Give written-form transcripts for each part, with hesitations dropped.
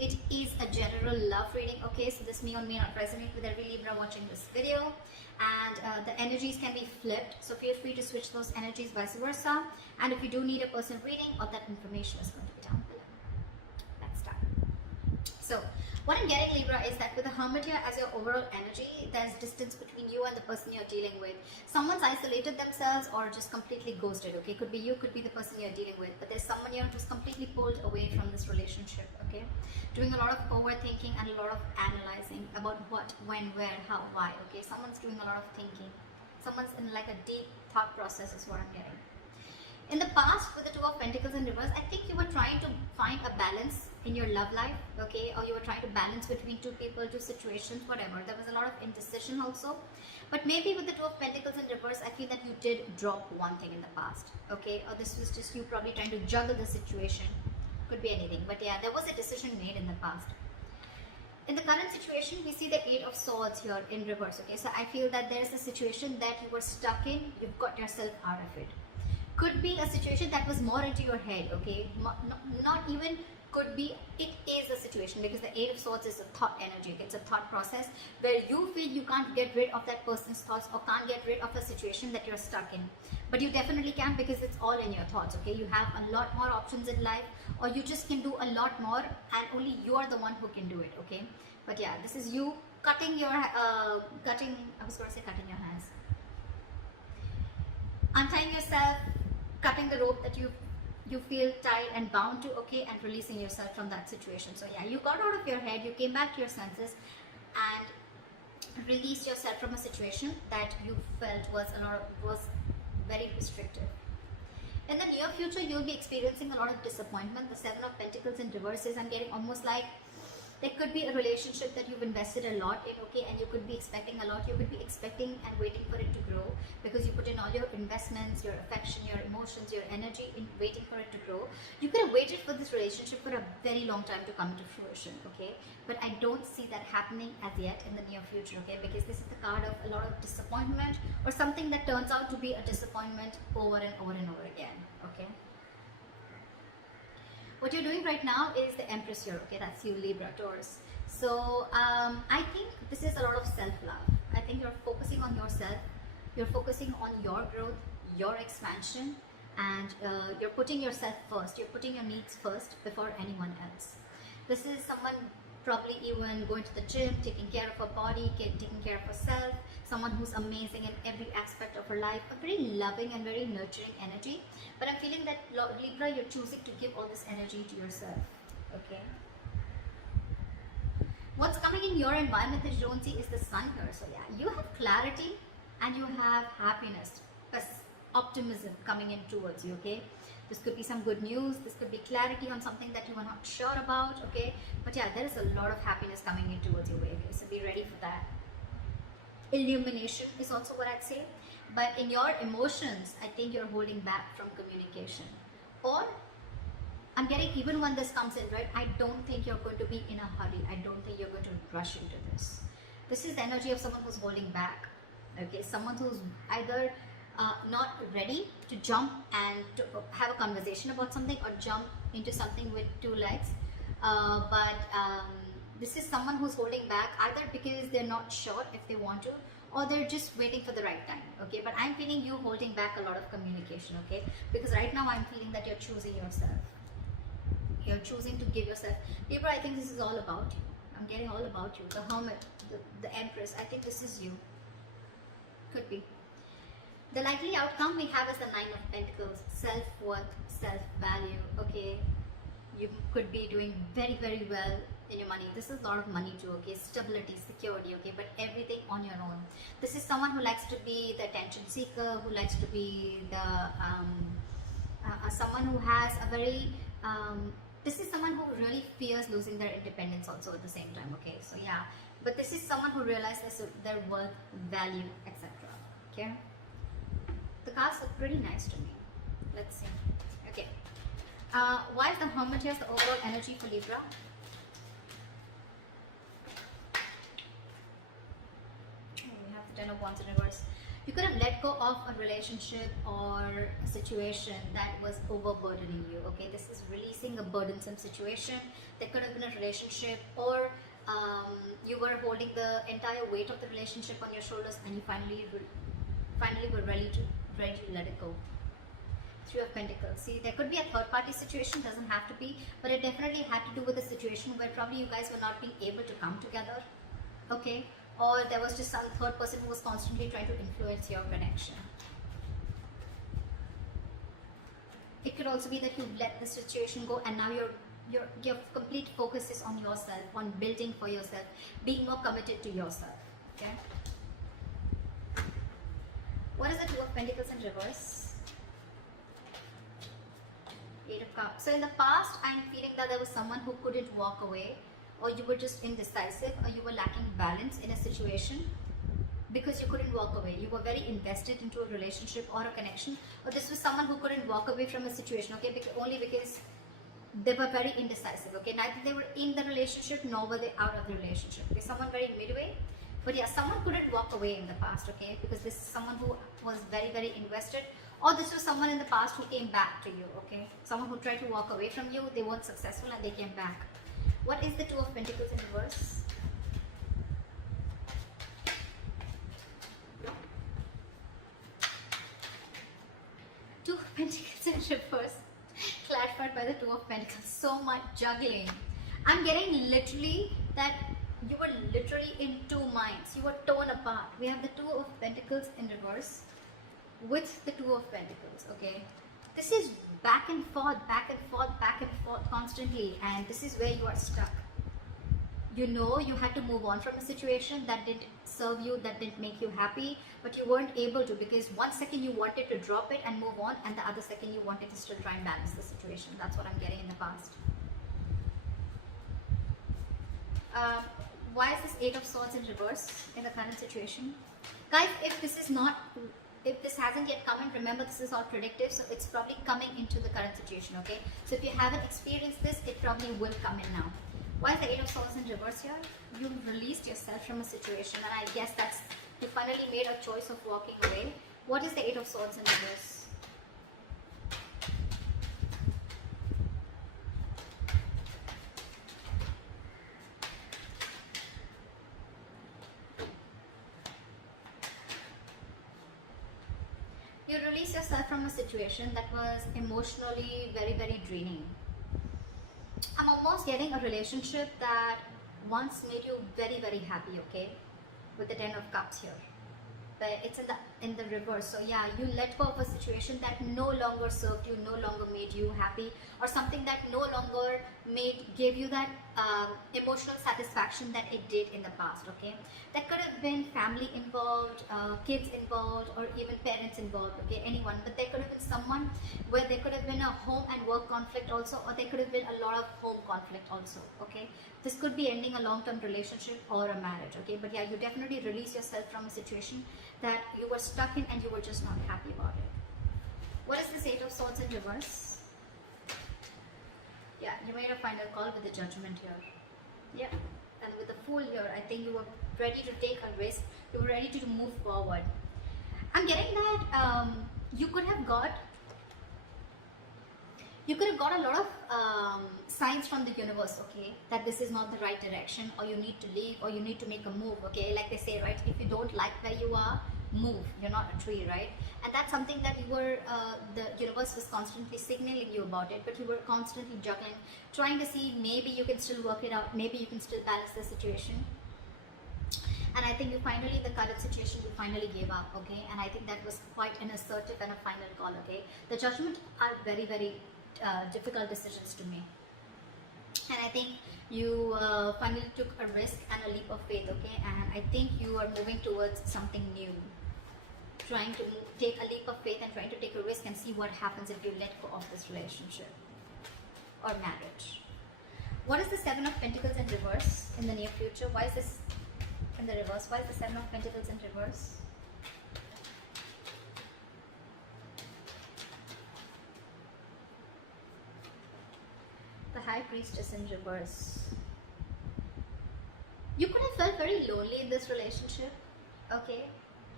It is a general love reading, okay? So this may or may not resonate with every Libra watching this video. And the energies can be flipped. So feel free to switch those energies, vice versa. And if you do need a personal reading, all that information is going to be down below. Let's start. So what I'm getting, Libra, is that with the Hermit here as your overall energy, there's distance between you and the person you're dealing with. Someone's isolated themselves or just completely ghosted, okay? Could be you, could be the person you're dealing with. But there's someone here who's completely pulled away from this relationship, okay? Doing a lot of overthinking and a lot of analyzing about what, when, where, how, why, okay? Someone's doing a lot of thinking. Someone's in like a deep thought process is what I'm getting. In the past, with the Two of Pentacles in reverse, I think you were trying to find a balance in your love life, okay? Or you were trying to balance between two people, two situations, whatever. There was a lot of indecision also. But maybe with the Two of Pentacles in reverse, I feel that you did drop one thing in the past, okay? Or this was just you probably trying to juggle the situation. Could be anything. But yeah, there was a decision made in the past. In the current situation, we see the Eight of Swords here in reverse, okay? So I feel that there's a situation that you were stuck in. You've got yourself out of it. Could be a situation that was more into your head, okay? Not even could be, it is a situation, because the Eight of Swords is a thought energy, okay? It's a thought process where you feel you can't get rid of that person's thoughts or can't get rid of a situation that you're stuck in. But you definitely can, because it's all in your thoughts, okay? You have a lot more options in life, or you just can do a lot more, and only you are the one who can do it, okay? But yeah, this is you cutting your, I was going to say cutting your hands. Untying yourself, cutting the rope that you feel tied and bound to, okay, and releasing yourself from that situation. So yeah, you got out of your head, you came back to your senses and released yourself from a situation that you felt was very restrictive. In the near future, you'll be experiencing a lot of disappointment. The Seven of Pentacles in reverse is, I'm getting almost like there could be a relationship that you've invested a lot in, okay, and you could be expecting a lot. You could be expecting and waiting for it to grow, because you put in all your investments, your affection, your emotions, your energy in waiting for it to grow. You could have waited for this relationship for a very long time to come to fruition, okay? But I don't see that happening as yet in the near future, okay? Because this is the card of a lot of disappointment, or something that turns out to be a disappointment over and over and over again, okay? What you're doing right now is the Empress here, okay? That's you, Libra, Taurus. So I think this is a lot of self-love. I think you're focusing on yourself. You're focusing on your growth, your expansion, and you're putting yourself first. You're putting your needs first before anyone else. This is someone probably even going to the gym, taking care of her body, taking care of herself, someone who's amazing in every aspect of her life, a very loving and very nurturing energy. But I'm feeling that, Libra, you're choosing to give all this energy to yourself, okay? What's coming in your environment that you don't see is the Sun here. So yeah, you have clarity and you have happiness, optimism coming in towards you, okay? This could be some good news. This could be clarity on something that you are not sure about, okay? But yeah, there is a lot of happiness coming in towards your way, so be ready for that. Illumination is also what I'd say. But in your emotions, I think you're holding back from communication. Or, I'm getting, even when this comes in, right, I don't think you're going to be in a hurry. I don't think you're going to rush into this. This is the energy of someone who's holding back, okay? Someone who's either not ready to jump and to have a conversation about something, or jump into something with two legs. This is someone who's holding back, either because they're not sure if they want to, or they're just waiting for the right time, okay? But I'm feeling you holding back a lot of communication, okay? Because right now I'm feeling that you're choosing yourself. You're choosing to give yourself. Libra, I think this is all about you. I'm getting all about you. The Hermit, the Empress, I think this is you. Could be. The likely outcome we have is the Nine of Pentacles, self-worth, self-value, okay? You could be doing very, very well in your money. This is a lot of money too, okay? Stability, security, okay? But everything on your own. This is someone who likes to be the attention seeker, who likes to be the, someone who has a very, this is someone who really fears losing their independence also at the same time, okay? So yeah, but this is someone who realizes their worth, value, etc., okay? The cards look pretty nice to me. Let's see. Okay. Why is the Hermit here the overall energy for Libra? Oh, we have the Ten of Wands in reverse. You could have let go of a relationship or a situation that was overburdening you. Okay, this is releasing a burdensome situation. There could have been a relationship, or you were holding the entire weight of the relationship on your shoulders, and you finally were ready to let it go. Three of Pentacles. See, there could be a third party situation, doesn't have to be, but it definitely had to do with a situation where probably you guys were not being able to come together. Okay, or there was just some third person who was constantly trying to influence your connection. It could also be that you let the situation go, and now your complete focus is on yourself, on building for yourself, being more committed to yourself. Okay. What is the Two of Pentacles in reverse? Eight of Cups. So in the past, I'm feeling that there was someone who couldn't walk away, or you were just indecisive, or you were lacking balance in a situation because you couldn't walk away. You were very invested into a relationship or a connection, or this was someone who couldn't walk away from a situation, okay, only because they were very indecisive, okay. Neither they were in the relationship nor were they out of the relationship. Okay, someone very midway. But yeah, someone couldn't walk away in the past, okay, because this is someone who was very, very invested, or this was someone in the past who came back to you, okay. Someone who tried to walk away from you, they weren't successful and they came back. What is the Two of Pentacles in reverse? Two of Pentacles in reverse. Clarified by the Two of Pentacles. So much juggling. I'm getting literally that you were literally in two minds. You were torn apart. We have the Two of Pentacles in reverse with the Two of Pentacles, okay. This is back and forth, back and forth, back and forth constantly, and this is where you are stuck. You know you had to move on from a situation that didn't serve you, that didn't make you happy, but you weren't able to, because one second you wanted to drop it and move on, and the other second you wanted to still try and balance the situation. That's what I'm getting in the past. Why is this Eight of Swords in reverse in the current situation? Guys, if this hasn't yet come in, remember this is all predictive, so it's probably coming into the current situation, okay? So if you haven't experienced this, it probably will come in now. Why is the Eight of Swords in reverse here? You released yourself from a situation, and I guess that's, you finally made a choice of walking away. What is the Eight of Swords in reverse? You release yourself from a situation that was emotionally very, very draining. I'm almost getting a relationship that once made you very, very happy, okay? With the Ten of Cups here. But it's in the reverse. So yeah, you let go of a situation that no longer served you, no longer made you happy, or something that no longer gave you that emotional satisfaction that it did in the past, okay? That could have been family involved, kids involved, or even parents involved, okay, anyone. But there could have been someone where there could have been a home and work conflict also, or there could have been a lot of home conflict also, okay? This could be ending a long-term relationship or a marriage, okay? But yeah, you definitely release yourself from a situation that you were stuck in and you were just not happy about it. What is this Eight of Swords in reverse? Yeah, you made a final call with the Judgment here. Yeah, and with the Fool here, I think you were ready to take a risk. You were ready to move forward. I'm getting that you could have got a lot of signs from the universe, okay, that this is not the right direction, or you need to leave, or you need to make a move, okay, like they say, right, if you don't like where you are, move. You're not a tree, right? And that's something that you were, the universe was constantly signaling you about it, but you were constantly juggling, trying to see maybe you can still work it out, maybe you can still balance the situation. And I think you finally, the current situation, you finally gave up, okay? And I think that was quite an assertive and a final call, okay? The Judgment are very, very difficult decisions to make. And I think you finally took a risk and a leap of faith, okay? And I think you are moving towards something new. Trying to take a leap of faith and trying to take a risk and see what happens if you let go of this relationship or marriage. What is the Seven of Pentacles in reverse in the near future? Why is this in the reverse? Why is the Seven of Pentacles in reverse? The High Priestess in reverse. You could have felt very lonely in this relationship, okay?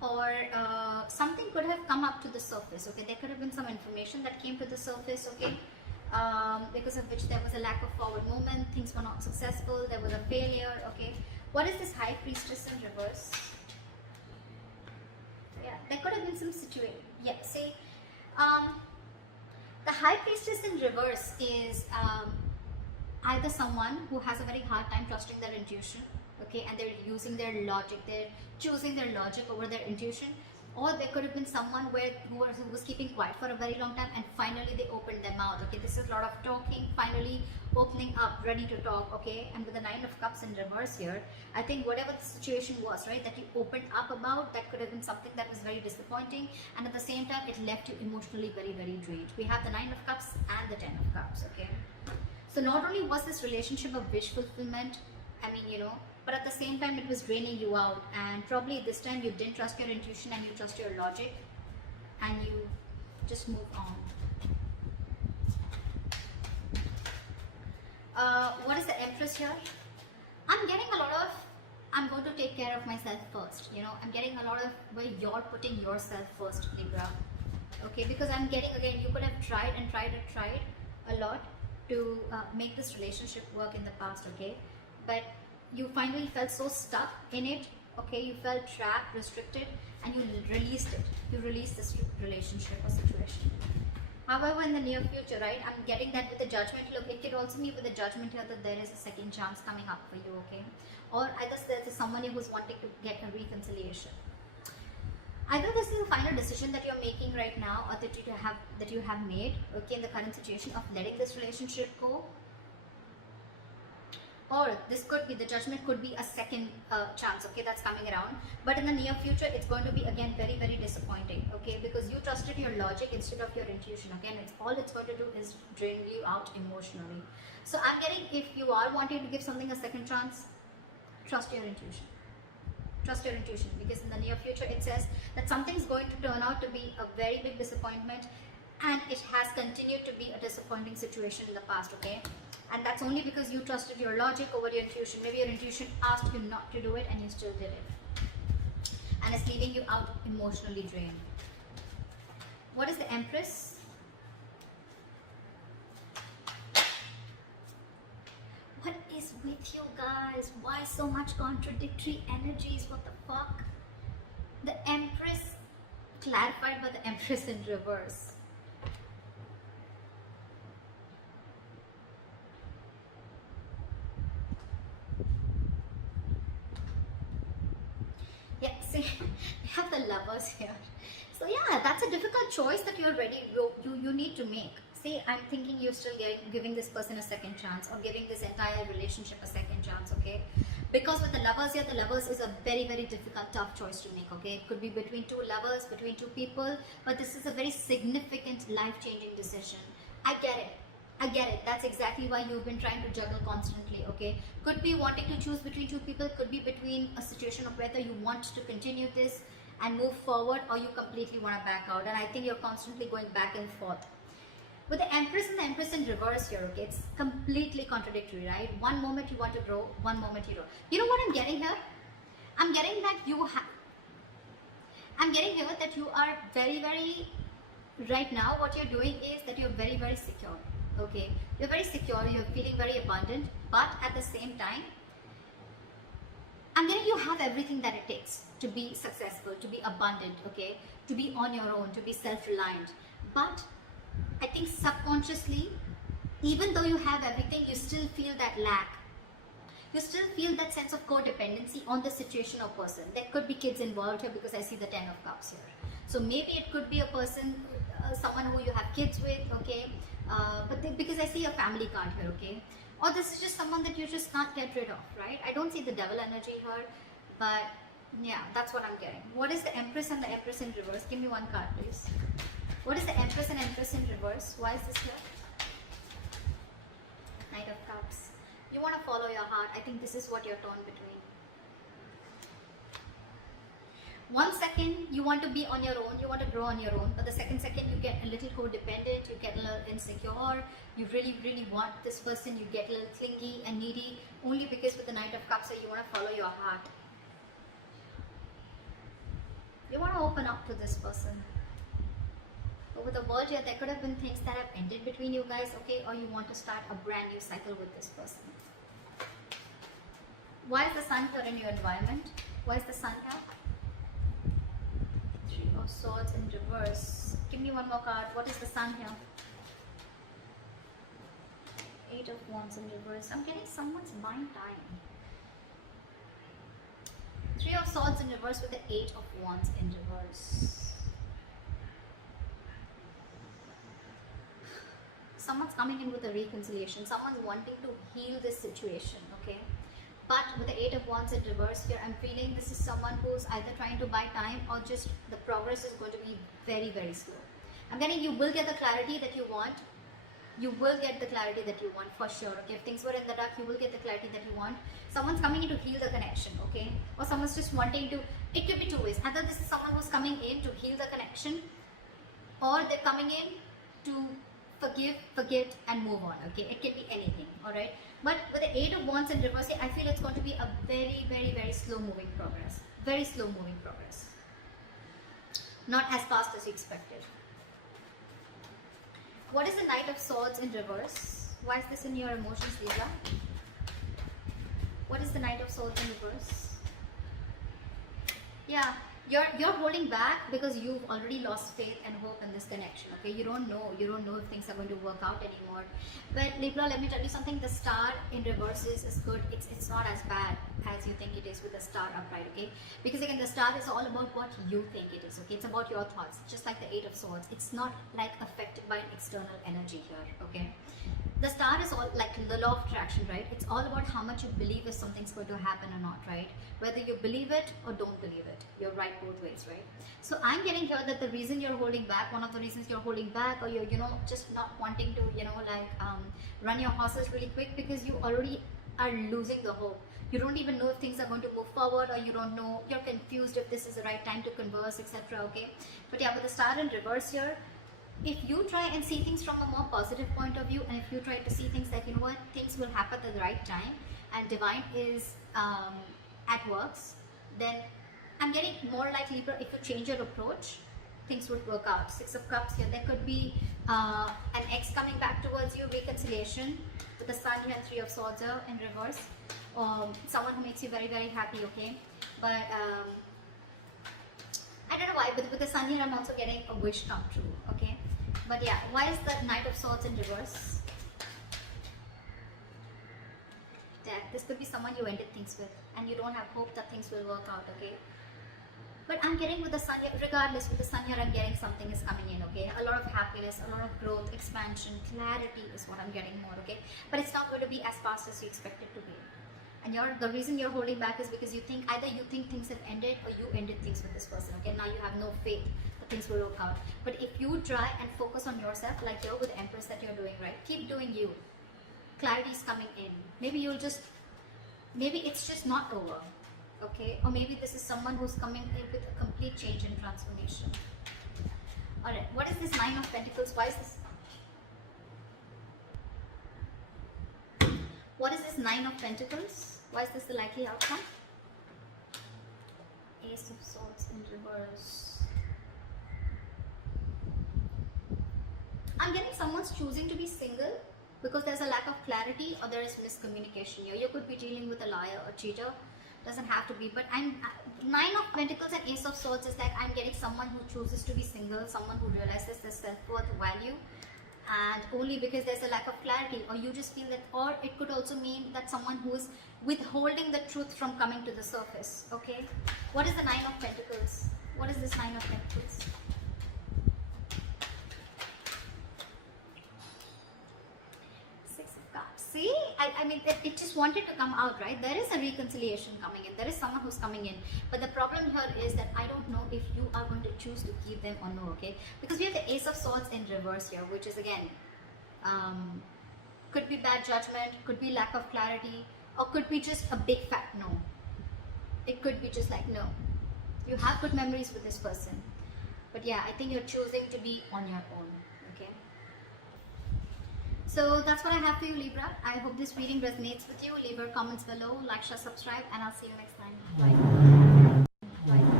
or something could have come up to the surface. Okay, there could have been some information that came to the surface. Okay, because of which there was a lack of forward movement, things were not successful, there was a failure. Okay, what is this High Priestess in reverse? Yeah, there could have been some situation. Yeah, see, the High Priestess in reverse is either someone who has a very hard time trusting their intuition, okay, and they're using their logic, they're choosing their logic over their intuition, or there could have been someone who was keeping quiet for a very long time and finally they opened their mouth. Okay, this is a lot of talking, finally opening up, ready to talk. Okay, and with the Nine of Cups in reverse here, I think whatever the situation was, right, that you opened up about, that could have been something that was very disappointing, and at the same time it left you emotionally very, very drained. We have the Nine of Cups and the Ten of Cups. Okay, so not only was this relationship a wish fulfillment, I mean, you know, but at the same time it was draining you out, and probably this time you didn't trust your intuition and you trust your logic and you just moved on. What is the Empress here? I'm getting a lot of, I'm going to take care of myself first, you know, I'm getting a lot of where you're putting yourself first, Libra. Okay, because I'm getting, again, you could have tried and tried and tried a lot to make this relationship work in the past. Okay, but you finally felt so stuck in it. Okay, you felt trapped, restricted, and you released it. You released this relationship or situation. However, in the near future, right, I'm getting that with the Judgment. Look, it could also be with the Judgment here that there is a second chance coming up for you. Okay, or either there's someone who's wanting to get a reconciliation. Either this is a final decision that you're making right now, or that you have made, okay, in the current situation of letting this relationship go. Or this could be, the Judgment could be a second chance, okay, that's coming around. But in the near future, it's going to be, again, very, very disappointing, okay, because you trusted your logic instead of your intuition. Again, all it's going to do is drain you out emotionally. So I'm getting, if you are wanting to give something a second chance, trust your intuition. Trust your intuition, because in the near future, it says that something's going to turn out to be a very big disappointment, and it has continued to be a disappointing situation in the past, okay? And that's only because you trusted your logic over your intuition. Maybe your intuition asked you not to do it and you still did it. And it's leaving you out emotionally drained. What is the Empress? What is with you guys? Why so much contradictory energies? What the fuck? The Empress, clarified by the Empress in reverse. Yeah, see, we have the Lovers here. So yeah, that's a difficult choice that you're ready, you need to make. See, I'm thinking you're still giving this person a second chance, or giving this entire relationship a second chance, okay? Because with the Lovers here, the Lovers is a very, very difficult, tough choice to make, okay? It could be between two lovers, between two people, but this is a very significant, life-changing decision. I get it. I get it. That's exactly why you've been trying to juggle constantly, okay? Could be wanting to choose between two people, could be between a situation of whether you want to continue this and move forward, or you completely want to back out. And I think you're constantly going back and forth. With the Empress and the Empress in reverse here, okay, it's completely contradictory, right? One moment you want to grow, one moment you don't. You know what I'm getting here? I'm getting that I'm getting here that you are very, very, right now what you're doing is that you're very, very secure, okay? You're very secure, you're feeling very abundant, but at the same time, I'm getting you have everything that it takes to be successful, to be abundant, okay? To be on your own, to be self-reliant. But I think subconsciously, even though you have everything, you still feel that lack. You still feel that sense of codependency on the situation or person. There could be kids involved here because I see the Ten of Cups here. So maybe it could be a person, someone who you have kids with, okay? Because I see a family card here, okay? Or this is just someone that you just can't get rid of, right? I don't see the Devil energy here, but yeah, that's what I'm getting. What is the Empress and the Empress in reverse? Give me one card, please. What is the Empress and Empress in reverse? Why is this here? Knight of Cups. You want to follow your heart. I think this is what you're torn between. 1 second, you want to be on your own, you want to grow on your own, but the second you get a little codependent, you get a little insecure, you really, really want this person, you get a little clingy and needy, only because with the Knight of Cups, you want to follow your heart. You want to open up to this person. But with the world here, there could have been things that have ended between you guys, okay? Or you want to start a brand new cycle with this person. Why is the sun here in your environment? Why is the sun here? Three of Swords in reverse. Give me one more card. What is the sun here? Eight of Wands in reverse. I'm getting someone's buying time. Three of Swords in reverse with the Eight of Wands in reverse. Someone's coming in with a reconciliation. Someone's wanting to heal this situation, okay? But with the Eight of Wands in reverse here, I'm feeling this is someone who's either trying to buy time or just the progress is going to be very, very slow. I'm getting you will get the clarity that you want. You will get the clarity that you want for sure, okay? If things were in the dark, you will get the clarity that you want. Someone's coming in to heal the connection, okay? Or someone's just wanting to, it could be two ways. Either this is someone who's coming in to heal the connection, or they're coming in to forgive, forget, and move on, okay? It can be anything, alright? But with the Eight of Wands in reverse, I feel it's going to be a very, very, very slow moving progress. Very slow moving progress. Not as fast as you expected. What is the Knight of Swords in reverse? Why is this in your emotions, Libra? What is the Knight of Swords in reverse? Yeah, you're holding back because you've already lost faith and hope in this connection, okay? You don't know if things are going to work out anymore. But Libra, let me tell you something. The star in reverse is good. It's not as bad as you think it is with the star upright, okay? Because again, the star is all about what you think it is, okay? It's about your thoughts, just like the Eight of Swords. It's not like affected by an external energy here, okay? The star is all like the law of attraction, right? It's all about how much you believe if something's going to happen or not, right? Whether you believe it or don't believe it, you're right both ways, right? So I'm getting here that the reason you're holding back, one of the reasons you're holding back, or you're, just not wanting to, run your horses really quick, because you already are losing the hope. You don't even know if things are going to move forward, or you don't know, you're confused if this is the right time to converse, etc. Okay, but yeah, with the star in reverse here, if you try and see things from a more positive point of view, and if you try to see things like, things will happen at the right time and divine is at works, then I'm getting more like Libra, if you change your approach, things would work out. Six of Cups here, there could be an ex coming back towards you, reconciliation with the Sun here and Three of Swords here in reverse. Someone who makes you very, very happy, okay? But I don't know why, but with the Sun here, I'm also getting a wish come true, okay? But yeah, why is the Knight of Swords in reverse? This could be someone you ended things with, and you don't have hope that things will work out, okay? But I'm getting with the Sun here, regardless, with the Sun here, I'm getting something is coming in, okay? A lot of happiness, a lot of growth, expansion, clarity is what I'm getting more, okay? But it's not going to be as fast as you expect it to be. And the reason you're holding back is because either you think things have ended, or you ended things with this person, okay? Now you have no faith that things will work out. But if you try and focus on yourself, like you're with Empress that you're doing, right? Keep doing you. Clarity is coming in. Maybe it's just not over, okay? Or maybe this is someone who's coming in with a complete change and transformation. Alright, what is this Nine of Pentacles? Why is this? What is this Nine of Pentacles? Why is this the likely outcome? Ace of Swords in reverse. I'm getting someone's choosing to be single because there's a lack of clarity, or there is miscommunication here. You could be dealing with a liar or cheater. Doesn't have to be, but Nine of Pentacles and Ace of Swords is like I'm getting someone who chooses to be single, someone who realizes their self-worth, value, and only because there's a lack of clarity, or you just feel that, or it could also mean that someone who is withholding the truth from coming to the surface, okay? What is the Nine of Pentacles? What is this Nine of Pentacles? Six of Cups. See, I mean, it just wanted to come out, right? There is a reconciliation coming in. There is someone who's coming in. But the problem here is that I don't know if you are going to choose to keep them or no, okay? Because we have the Ace of Swords in reverse here, which is again, could be bad judgment, could be lack of clarity, or could be just a big fat no. It could be just like no. You have good memories with this person. But yeah, I think you're choosing to be on your own, okay? So that's what I have for you, Libra. I hope this reading resonates with you. Leave your comments below, like, share, subscribe, and I'll see you next time. Bye. Bye.